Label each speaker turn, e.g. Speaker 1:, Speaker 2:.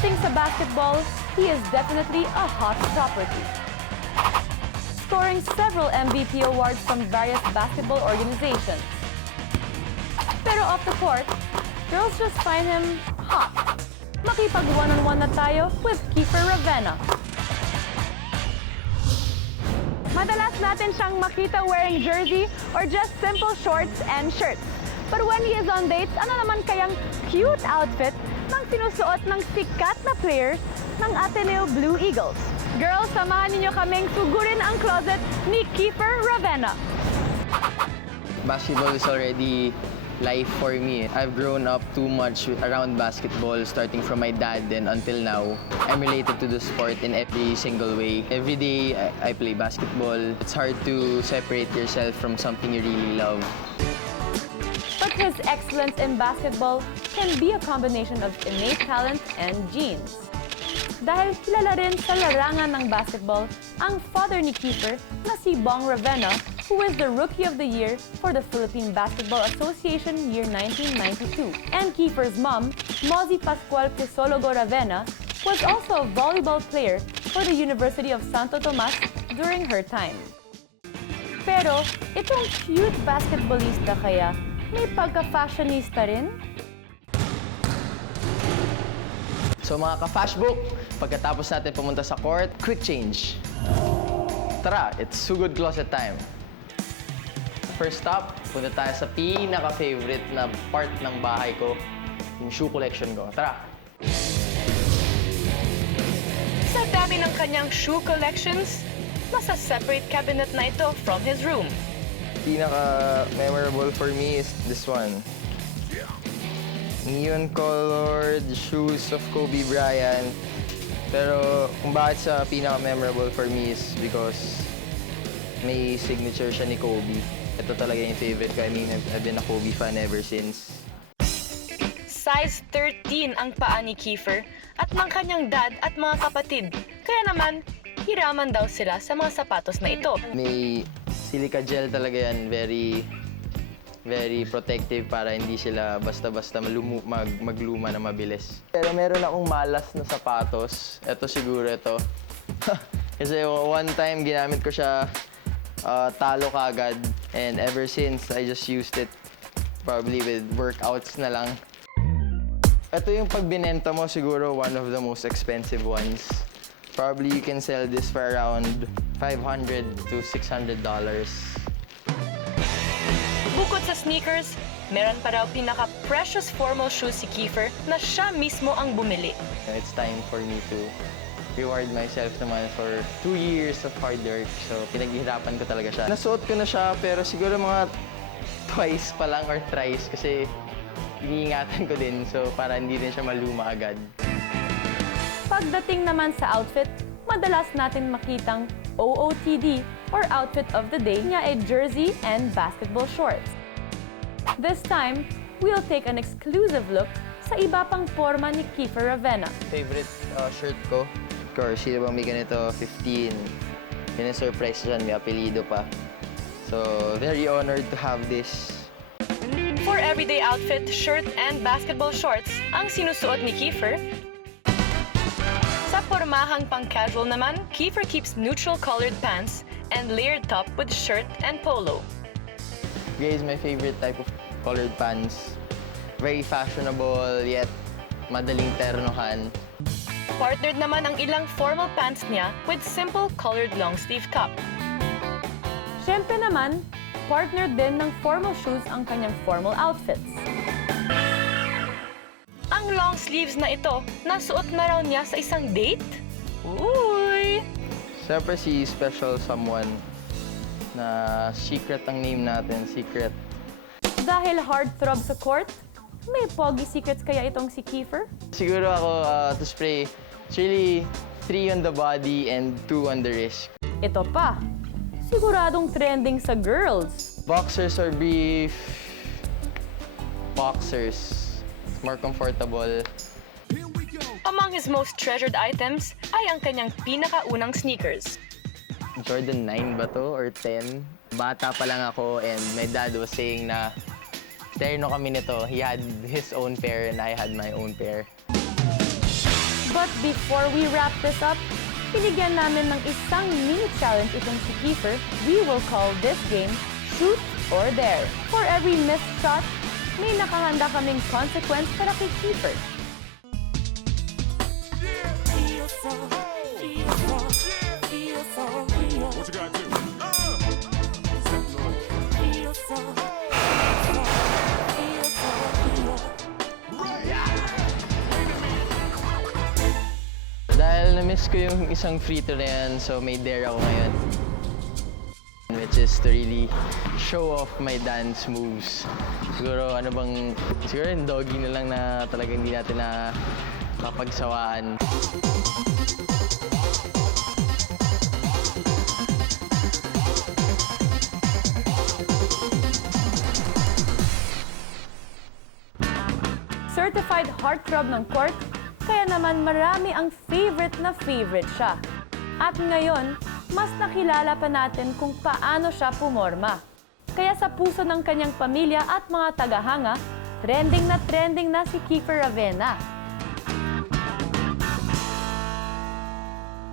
Speaker 1: Pagdating sa basketball, he is definitely a hot property. Scoring several MVP awards from various basketball organizations. Pero off the court, girls just find him hot. Makipag one-on-one na tayo with Kiefer Ravenna. Madalas natin siyang makita wearing jersey or just simple shorts and shirts. But when he is on dates, ano naman kayang cute outfit ng sinusuot ng sikat na players ng Ateneo Blue Eagles? Girls, samahan ninyo kaming sugurin ang closet ni Kiefer Ravenna.
Speaker 2: Basketball is already life for me. I've grown up too much around basketball, starting from my dad and until now. I'm related to the sport in every single way. Every day I, I play basketball. It's hard to separate yourself from something you really love.
Speaker 1: But his excellence in basketball can be a combination of innate talent and genes. Dahil kilala rin sa larangan ng basketball ang father ni Kiefer na si Bong Ravenna, who is the Rookie of the Year for the Philippine Basketball Association year 1992. And Kiefer's mom, Mozi Pascual Crisologo Ravenna, was also a volleyball player for the University of Santo Tomas during her time. Pero itong cute basketballista kaya, may pagka-fashionista rin?
Speaker 2: So mga ka-fashbook, pagkatapos natin pumunta sa court, quick change. Tara, it's Sugod Closet time. First stop, punta tayo sa pinaka-favorite na part ng bahay ko, yung shoe collection ko. Tara!
Speaker 3: Sa dami ng kanyang shoe collections, nasa separate cabinet na ito from his room.
Speaker 2: Pinaka-memorable for me is this one. Neon-colored shoes of Kobe Bryant. Pero kung bakit sa pinaka-memorable for me is because may signature siya ni Kobe. Ito talaga yung favorite ko. I mean, I've, been a Kobe fan ever since.
Speaker 3: Size 13 ang paa ni Kiefer at ng kanyang dad at mga kapatid. Kaya naman, hiraman daw sila sa mga sapatos na ito.
Speaker 2: May silica gel talaga yan. Very, very protective para hindi sila basta-basta malumu, mag, magluma na mabilis. Pero meron akong malas na sapatos. Ito siguro ito. Kasi one time ginamit ko siya uh, talo kagad. And ever since, I just used it probably with workouts na lang. Ito yung pag binenta mo siguro one of the most expensive ones. Probably you can sell this for around 500 to 600 dollars.
Speaker 3: Bukod sa sneakers, meron pa raw pinaka-precious formal shoes si Kiefer na siya mismo ang bumili.
Speaker 2: It's time for me to reward myself naman for two years of hard work. So, pinaghihirapan ko talaga siya. Nasuot ko na siya, pero siguro mga twice pa lang or thrice kasi iniingatan ko din. So, para hindi din siya maluma agad.
Speaker 1: Pagdating naman sa outfit, madalas natin makitang OOTD or outfit of the day niya ay jersey and basketball shorts. This time, we'll take an exclusive look sa iba pang forma ni Kiefer Ravenna.
Speaker 2: Favorite uh, shirt ko? Of course, sino bang may ganito? 15. May surprise dyan, may apelido pa. So, very honored to have this.
Speaker 3: For everyday outfit, shirt and basketball shorts ang sinusuot ni Kiefer. Sa pormahang pang-casual naman, Kiefer keeps neutral-colored pants and layered top with shirt and polo.
Speaker 2: Gray is my favorite type of colored pants. Very fashionable, yet madaling ternohan.
Speaker 3: Partnered naman ang ilang formal pants niya with simple colored long sleeve top.
Speaker 1: Siyempre naman, partner din ng formal shoes ang kanyang formal outfits.
Speaker 3: Ang long sleeves na ito, nasuot na raw niya sa isang date? Uy!
Speaker 2: Siyempre si Special Someone na secret ang name natin, secret.
Speaker 1: Dahil heartthrob sa court, may pogi secrets kaya itong si Kiefer?
Speaker 2: Siguro ako uh, to spray, it's really three on the body and two on the wrist.
Speaker 1: Ito pa, siguradong trending sa girls.
Speaker 2: Boxers or brief? Boxers. More comfortable.
Speaker 3: Among his most treasured items ay ang kanyang pinakaunang sneakers.
Speaker 2: Jordan 9 ba to or 10? Bata pa lang ako and my dad was saying na terno kami nito. He had his own pair and I had my own pair.
Speaker 1: But before we wrap this up, binigyan namin ng isang mini challenge itong si Kiefer. We will call this game Shoot or Dare. For every missed shot, may nakahanda kaming consequence para kay Kiefer.
Speaker 4: So, feel so, feel so.
Speaker 5: What you gotta do?
Speaker 4: Feel so, feel so real.
Speaker 2: Dahil na-miss ko yung isang free throw na yan, so may dare ako ngayon. Which is to really show off my dance moves. Siguro ano bang, siguro yung doggy na lang na talagang hindi natin na kapagsawaan.
Speaker 1: Certified heartthrob ng court, kaya naman marami ang favorite na favorite siya. At ngayon, mas nakilala pa natin kung paano siya pumorma. Kaya sa puso ng kanyang pamilya at mga tagahanga, trending na trending na si Kiefer Ravena.